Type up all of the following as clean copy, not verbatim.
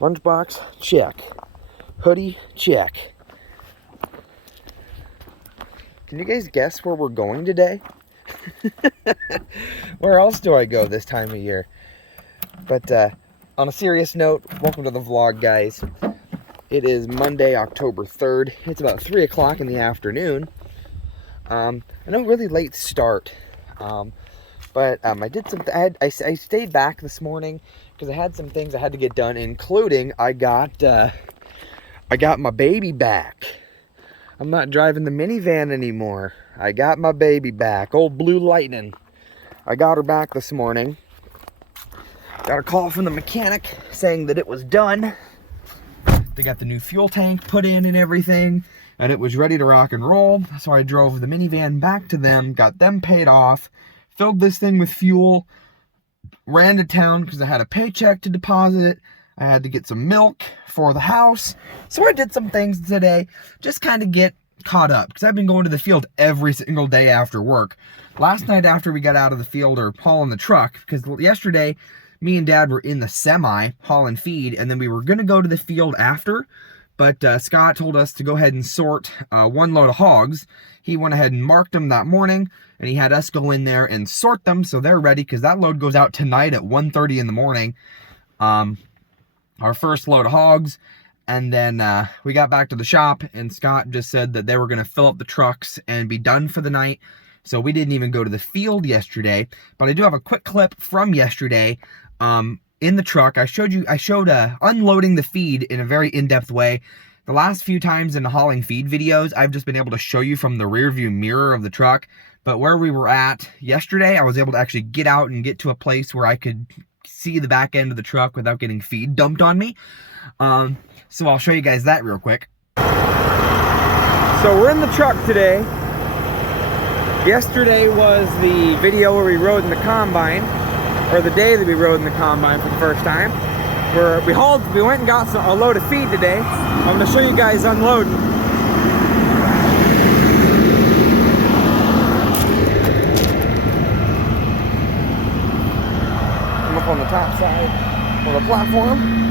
Lunchbox, check. Hoodie, check. Can you guys guess where we're going today? Where else do I go this time of year? But on a serious note, welcome to the vlog, guys. It is Monday, October 3rd. It's about 3 o'clock in the afternoon. I know, really late start. But I did some. I stayed back this morning because I had some things I had to get done, including I got my baby back. I'm not driving the minivan anymore. I got my baby back, old Blue Lightning. I got her back this morning. Got a call from the mechanic saying that it was done. They got the new fuel tank put in and everything, and it was ready to rock and roll. So I drove the minivan back to them, got them paid off, filled this thing with fuel, ran to town because I had a paycheck to deposit. I had to get some milk for the house. So I did some things today, just kind of get caught up, because I've been going to the field every single day after work. Last night after we got out of the field, or hauling the truck, because yesterday me and Dad were in the semi hauling feed, and then we were going to go to the field after, but Scott told us to go ahead and sort one load of hogs. He went ahead and marked them that morning, and he had us go in there and sort them so they're ready, because that load goes out tonight at 1:30 in the morning. Our first load of hogs. And then we got back to the shop, and Scott just said that they were going to fill up the trucks and be done for the night. So we didn't even go to the field yesterday. But I do have a quick clip from yesterday in the truck. I showed unloading the feed in a very in-depth way. The last few times in the hauling feed videos, I've just been able to show you from the rear view mirror of the truck. But where we were at yesterday, I was able to actually get out and get to a place where I could see the back end of the truck without getting feed dumped on me. So I'll show you guys that real quick. So we're in the truck today. Yesterday was the video where we rode in the combine, or the day that we rode in the combine for the first time. Where we went and got a load of feed today. I'm gonna show you guys unloading. I'm up on the top side of the platform.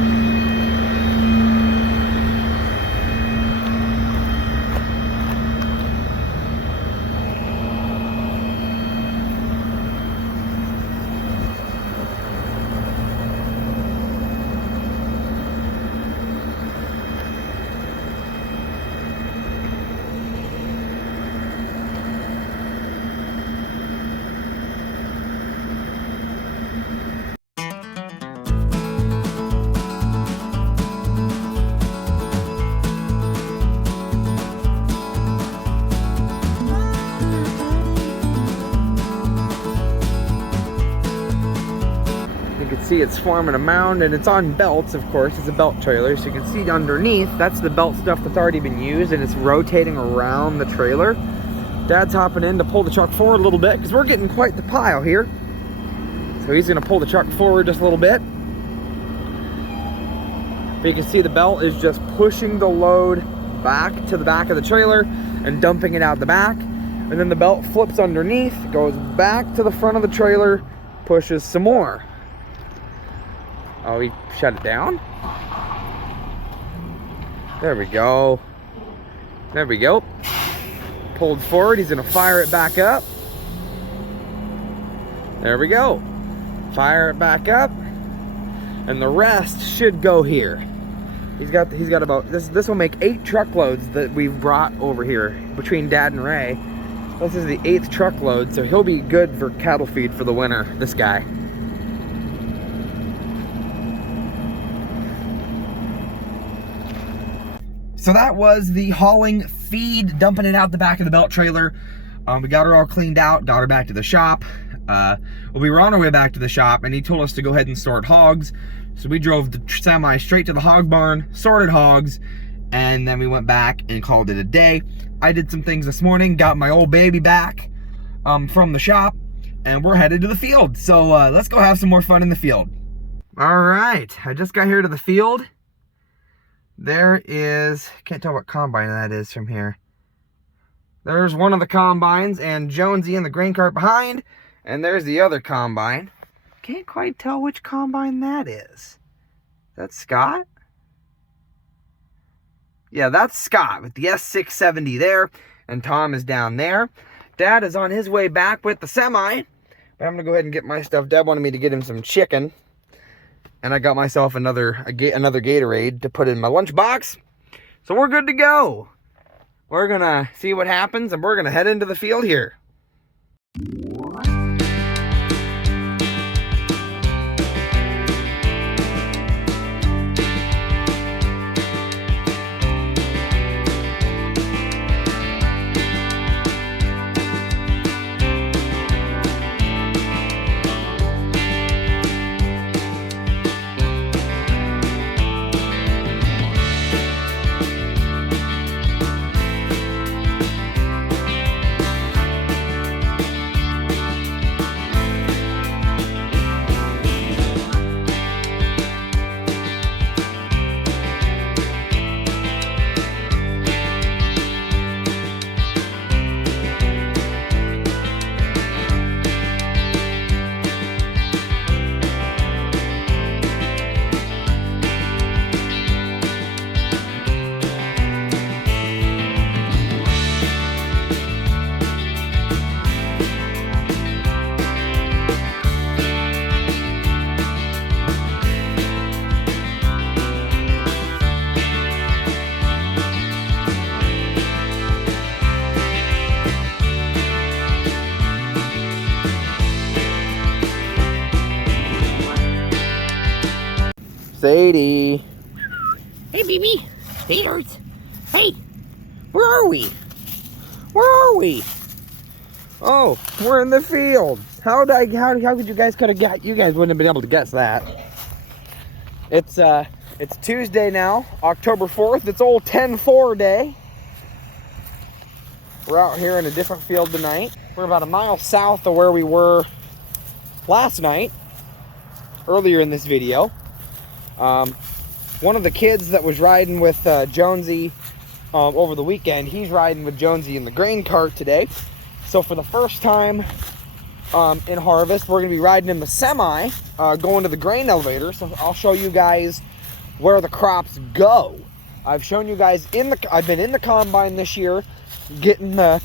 See, it's forming a mound, and it's on belts, of course. It's a belt trailer, so you can see underneath, that's the belt stuff that's already been used, and it's rotating around the trailer. Dad's hopping in to pull the truck forward a little bit, because we're getting quite the pile here. So he's going to pull the truck forward just a little bit. But you can see the belt is just pushing the load back to the back of the trailer and dumping it out the back. And then the belt flips underneath, goes back to the front of the trailer, pushes some more. Oh, he shut it down? There we go. There we go. Pulled forward. He's going to fire it back up. There we go. Fire it back up. And the rest should go here. He's got about, this will make 8 truckloads that we've brought over here between Dad and Ray. This is the 8th truckload, so he'll be good for cattle feed for the winter, this guy. So that was the hauling feed, dumping it out the back of the belt trailer. We got her all cleaned out, got her back to the shop. We were on our way back to the shop, and he told us to go ahead and sort hogs. So we drove the semi straight to the hog barn, sorted hogs, and then we went back and called it a day. I did some things this morning, got my old baby back from the shop, and we're headed to the field. So let's go have some more fun in the field. All right, I just got here to the field. There is, can't tell what combine that is from here. There's one of the combines, and Jonesy in the grain cart behind, and there's the other combine. Can't quite tell which combine that is. Is that Scott? Yeah, that's Scott with the S670 there, and Tom is down there. Dad is on his way back with the semi. But I'm gonna go ahead and get my stuff. Dad wanted me to get him some chicken, and I got myself another Gatorade to put in my lunchbox. So we're good to go. We're gonna see what happens, and we're gonna head into the field here. Sadie. Hey, baby. Hey, hurts. Hey, Where are we? Where are we? Oh, we're in the field. How could you guys you guys wouldn't have been able to guess that. It's Tuesday now, October 4th. It's old 10-4 day. We're out here in a different field tonight. We're about a mile south of where we were last night, earlier in this video. One of the kids that was riding with Jonesy over the weekend, he's riding with Jonesy in the grain cart today. So for the first time in harvest, we're going to be riding in the semi, going to the grain elevator. So I'll show you guys where the crops go. I've shown you guys I've been in the combine this year, getting the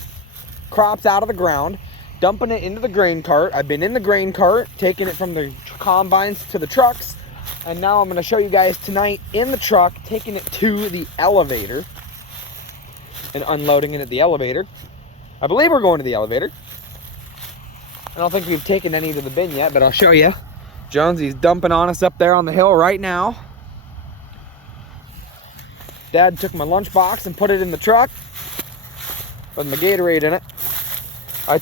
crops out of the ground, dumping it into the grain cart. I've been in the grain cart, taking it from the combines to the trucks. And now I'm going to show you guys tonight in the truck, taking it to the elevator and unloading it at the elevator. I believe we're going to the elevator. I don't think we've taken any to the bin yet, but I'll show you. Jonesy's dumping on us up there on the hill right now. Dad took my lunchbox and put it in the truck, putting the Gatorade in it.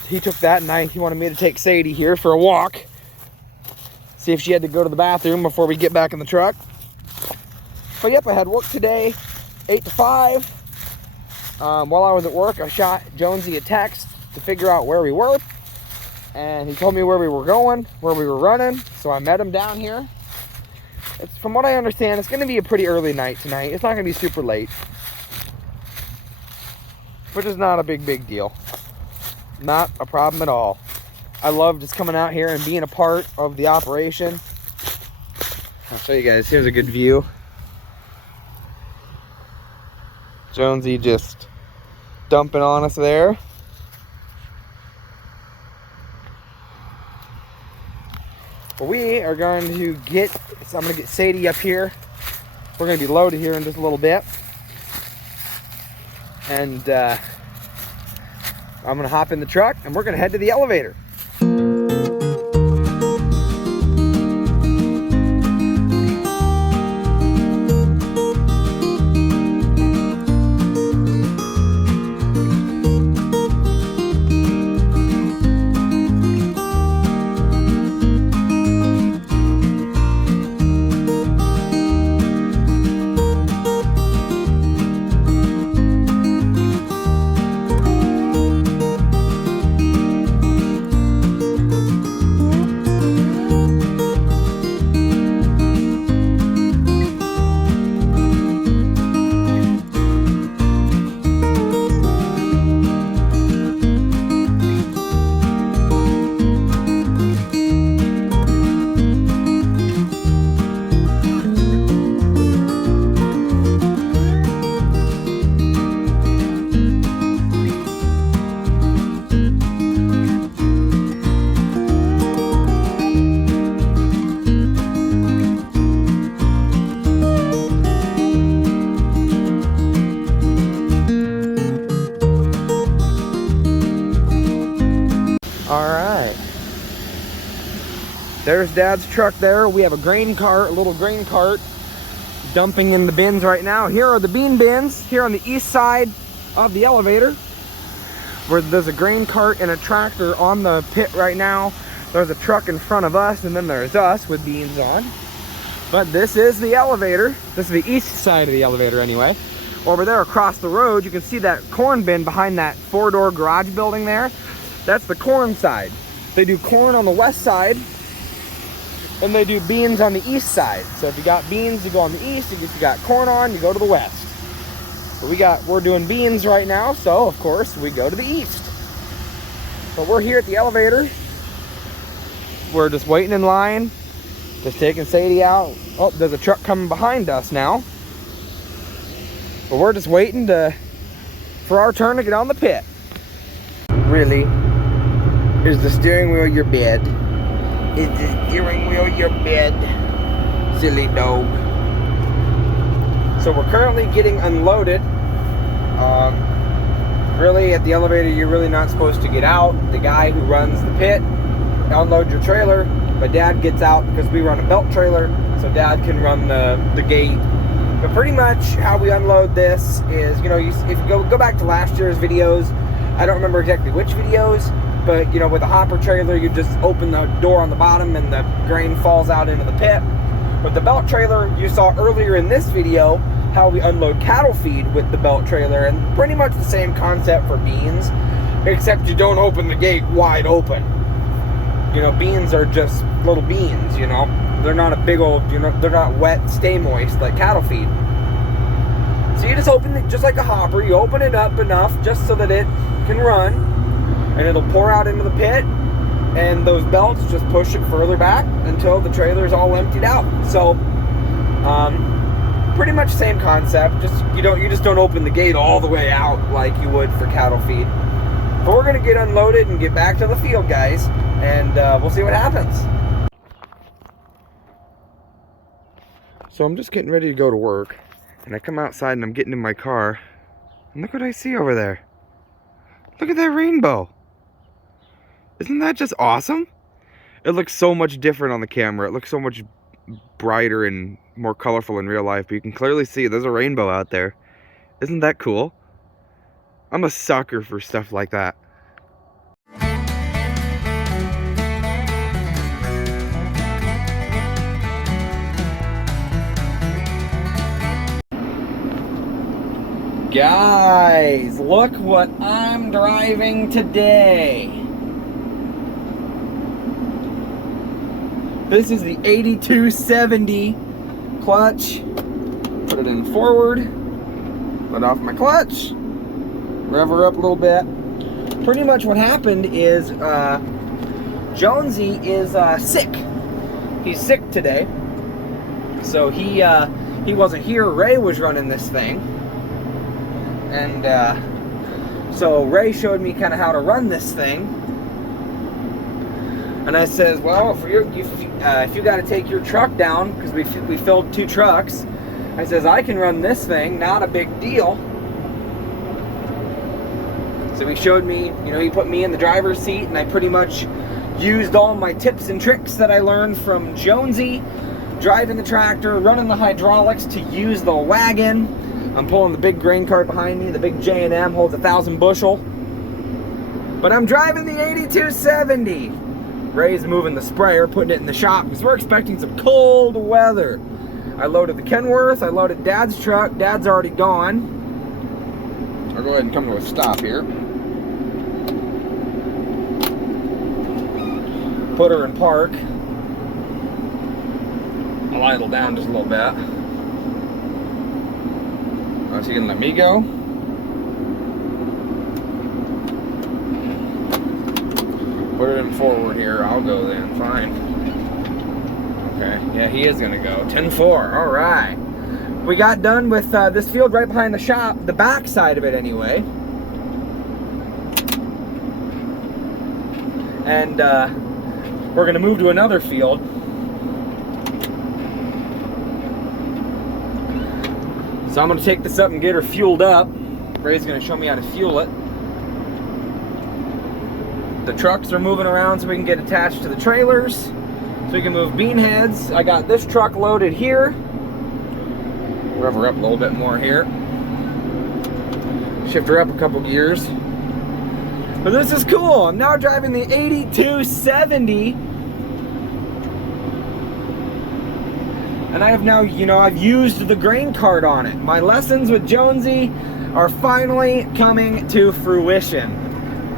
He took that, and he wanted me to take Sadie here for a walk. See if she had to go to the bathroom before we get back in the truck. But yep, I had work today, 8 to 5. While I was at work, I shot Jonesy a text to figure out where we were. And he told me where we were going, where we were running. So I met him down here. From what I understand, it's going to be a pretty early night tonight. It's not going to be super late. Which is not a big deal. Not a problem at all. I love just coming out here and being a part of the operation. I'll show you guys. Here's a good view. Jonesy just dumping on us there. But we are going to I'm going to get Sadie up here. We're going to be loaded here in just a little bit. And I'm going to hop in the truck and we're going to head to the elevator. There's Dad's truck there. We have a grain cart, a little grain cart, dumping in the bins right now. Here are the bean bins here on the east side of the elevator, where there's a grain cart and a tractor on the pit right now. There's a truck in front of us, and then there's us with beans on. But this is the elevator. This is the east side of the elevator anyway. Over there across the road, you can see that corn bin behind that 4-door garage building there. That's the corn side. They do corn on the west side, and they do beans on the east side. So if you got beans, you go on the east. If you got corn on, you go to the west. But we're doing beans right now, so of course we go to the east. But we're here at the elevator. We're just waiting in line, just taking Sadie out. Oh, there's a truck coming behind us now. But we're just waiting for our turn to get on the pit. Really? Is the steering wheel your bed? Is the steering wheel your bed? Silly dog. So we're currently getting unloaded. Really, at the elevator, you're really not supposed to get out. The guy who runs the pit unloads your trailer, but Dad gets out because we run a belt trailer, so Dad can run the gate. But pretty much how we unload this is, if you go back to last year's videos, I don't remember exactly which videos, but with a hopper trailer, you just open the door on the bottom and the grain falls out into the pit. With the belt trailer, you saw earlier in this video how we unload cattle feed with the belt trailer, and pretty much the same concept for beans, except you don't open the gate wide open. Beans are just little beans, they're not a big old, they're not wet, stay moist like cattle feed. So you just open it just like a hopper. You open it up enough just so that it can run, and it'll pour out into the pit, and those belts just push it further back until the trailer's all emptied out. So pretty much same concept, just you just don't open the gate all the way out like you would for cattle feed. But we're gonna get unloaded and get back to the field, guys, and we'll see what happens. So I'm just getting ready to go to work, and I come outside and I'm getting in my car, and look what I see over there. Look at that rainbow. Isn't that just awesome? It looks so much different on the camera. It looks so much brighter and more colorful in real life, but you can clearly see there's a rainbow out there. Isn't that cool? I'm a sucker for stuff like that. Guys, look what I'm driving today. This is the 8270 clutch. Put it in forward, let off my clutch, rev her up a little bit. Pretty much what happened is Jonesy is sick. He's sick today, so he wasn't here. Ray was running this thing, and so Ray showed me kind of how to run this thing. And I says, well, if you got to take your truck down, because we filled 2 trucks, I says, I can run this thing, not a big deal. So he showed me, he put me in the driver's seat, and I pretty much used all my tips and tricks that I learned from Jonesy, driving the tractor, running the hydraulics to use the wagon. I'm pulling the big grain cart behind me. The big J&M holds 1,000 bushel. But I'm driving the 8270. Ray's moving the sprayer, putting it in the shop, because we're expecting some cold weather. I loaded the Kenworth, I loaded Dad's truck. Dad's already gone. I'll go ahead and come to a stop here. Put her in park. I'll idle down just a little bit. Is he gonna let me go? Put it in forward here. I'll go then. Fine. Okay. Yeah, he is gonna go. 10-4. All right. We got done with this field right behind the shop, the back side of it anyway. And we're gonna move to another field. So I'm gonna take this up and get her fueled up. Ray's gonna show me how to fuel it. The trucks are moving around so we can get attached to the trailers. so we can move bean heads. I got this truck loaded here. Rev her up a little bit more here. Shift her up a couple gears. But this is cool. I'm now driving the 8270. And I have now, I've used the grain cart on it. My lessons with Jonesy are finally coming to fruition.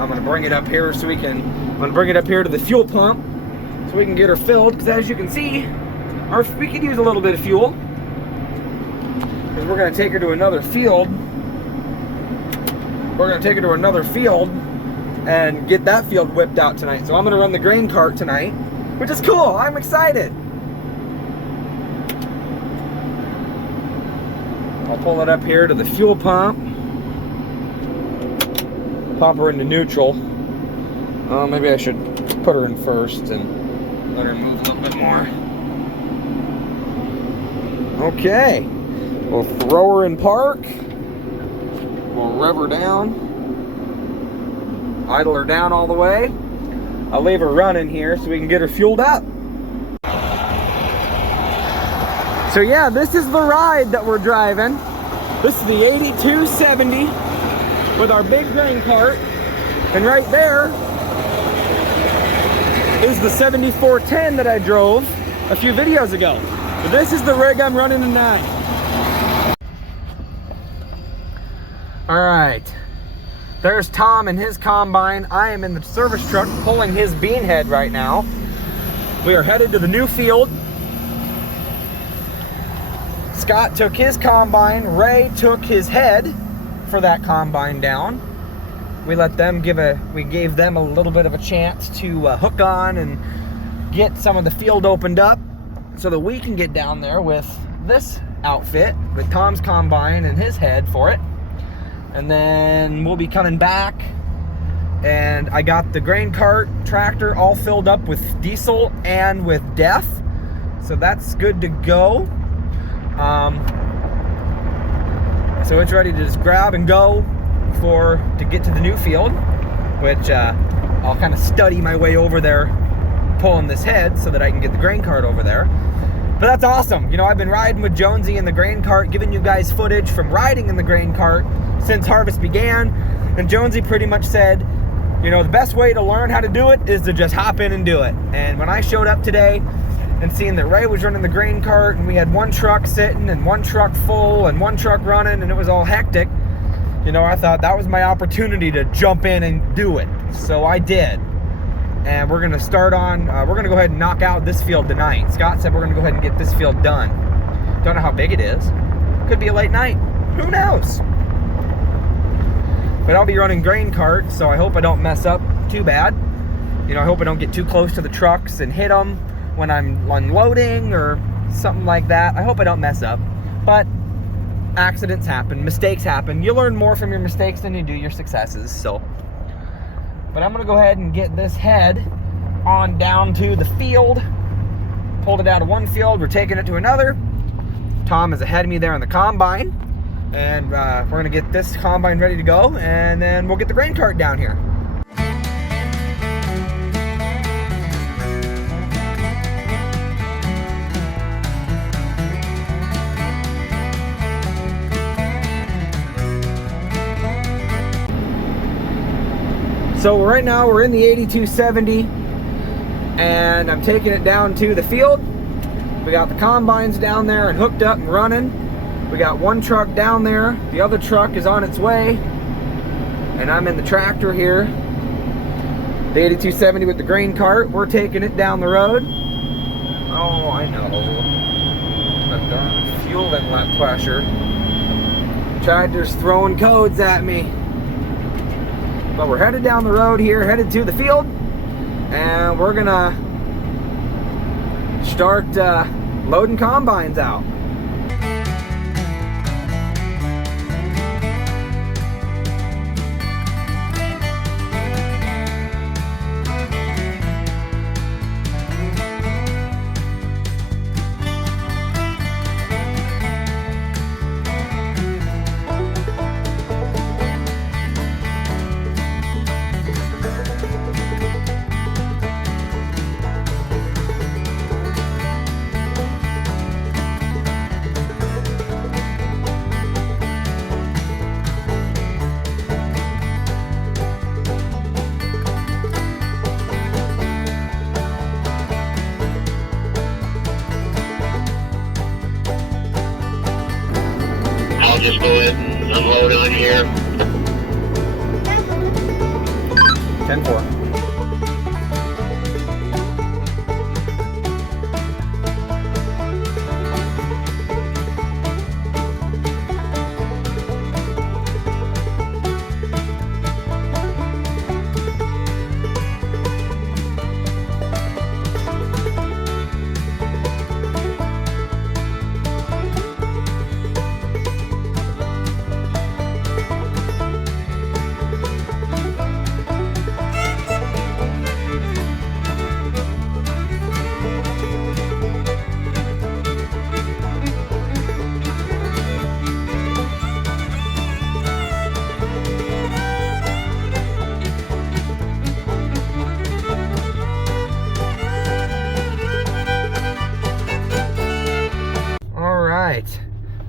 I'm gonna bring it up here I'm gonna bring it up here to the fuel pump so we can get her filled, because as you can see, we could use a little bit of fuel. Because we're gonna take her to another field. We're gonna take her to another field and get that field whipped out tonight. So I'm gonna run the grain cart tonight, which is cool. I'm excited. I'll pull it up here to the fuel pump. Pop her into neutral. Maybe I should put her in first and let her move a little bit more. Okay. We'll throw her in park. We'll rev her down. Idle her down all the way. I'll leave her running here so we can get her fueled up. So yeah, this is the ride that we're driving. This is the 8270 with our big grain cart. And right there is the 7410 that I drove a few videos ago. But this is the rig I'm running tonight. All right, there's Tom and his combine. I am in the service truck pulling his bean head right now. We are headed to the new field. Scott took his combine. Ray took his head for that combine down. We gave them a little bit of a chance to hook on and get some of the field opened up so that we can get down there with this outfit with Tom's combine and his head for it. And then we'll be coming back, and I got the grain cart tractor all filled up with diesel and with DEF, so that's good to go. So it's ready to just grab and go to get to the new field, which I'll kind of study my way over there pulling this head so that I can get the grain cart over there. But that's awesome. I've been riding with Jonesy in the grain cart, giving you guys footage from riding in the grain cart since harvest began, and Jonesy pretty much said, the best way to learn how to do it is to just hop in and do it. And when I showed up today and seeing that Ray was running the grain cart, and we had one truck sitting and one truck full and one truck running, and it was all hectic, I thought that was my opportunity to jump in and do it. So I did. And we're gonna start on, we're gonna go ahead and knock out this field tonight. Scott said we're gonna go ahead and get this field done. Don't know how big it is. Could be a late night. Who knows? But I'll be running grain cart, so I hope I don't mess up too bad. I hope I don't get too close to the trucks and hit them when I'm unloading or something like that. I hope I don't mess up. But accidents happen, mistakes happen. You learn more from your mistakes than you do your successes, so. But I'm gonna go ahead and get this head on down to the field. Pulled it out of one field, we're taking it to another. Tom is ahead of me there on the combine. And we're gonna get this combine ready to go, and then we'll get the grain cart down here. So right now we're in the 8270, and I'm taking it down to the field. We got the combines down there and hooked up and running. We got one truck down there, the other truck is on its way, and I'm in the tractor here. The 8270 with the grain cart, we're taking it down the road. Oh, I know. The darn fuel inlet pressure. Tractor's throwing codes at me. But we're headed down the road here, headed to the field, and we're gonna start loading combines out. go ahead and unload on here. 10-4.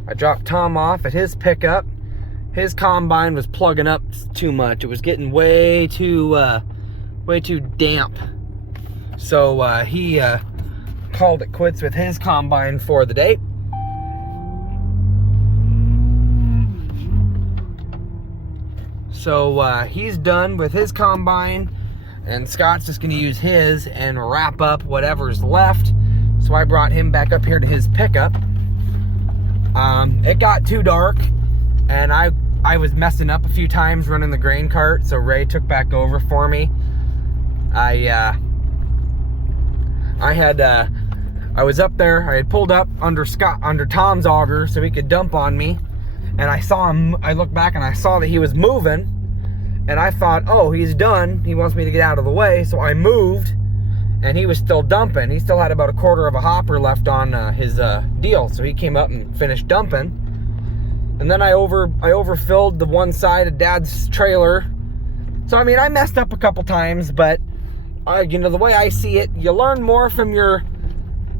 I dropped Tom off at his pickup. His combine was plugging up too much. It was getting way too damp. So he called it quits with his combine for the day. So he's done with his combine, and Scott's just gonna use his and wrap up whatever's left. So I brought him back up here to his pickup. It got too dark, and I was messing up a few times running the grain cart, so Ray took back over for me. I was up there. I had pulled up under Tom's auger so he could dump on me, and I saw him. I looked back and I saw that he was moving, and I thought, oh, he's done. He wants me to get out of the way, so I moved, and he was still dumping. He still had about a quarter of a hopper left on his deal, so he came up and finished dumping. And then I overfilled the one side of Dad's trailer. So I mean, I messed up a couple times, but you know, the way I see it, you learn more from your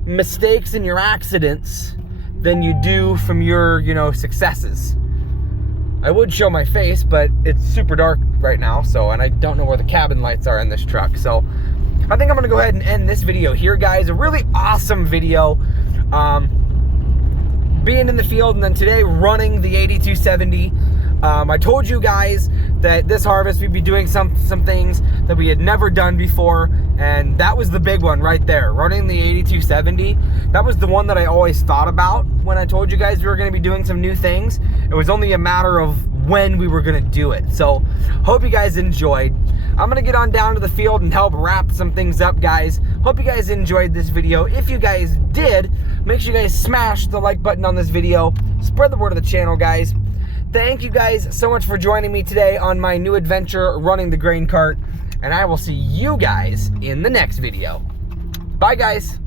mistakes and your accidents than you do from your, you know, successes. I would show my face, but it's super dark right now, so, and I don't know where the cabin lights are in this truck, so I think I'm gonna go ahead and end this video here, guys. A really awesome video. Being in the field, and then today running the 8270. I told you guys that this harvest we'd be doing some things that we had never done before, and that was the big one right there, running the 8270. That was the one that I always thought about when I told you guys we were going to be doing some new things. It was only a matter of when we were going to do it. So hope you guys enjoyed. I'm going to get on down to the field and help wrap some things up, guys. Hope you guys enjoyed this video. If you guys did, make sure you guys smash the like button on this video. Spread the word of the channel, guys. Thank you guys so much for joining me today on my new adventure running the grain cart, and I will see you guys in the next video. Bye, guys.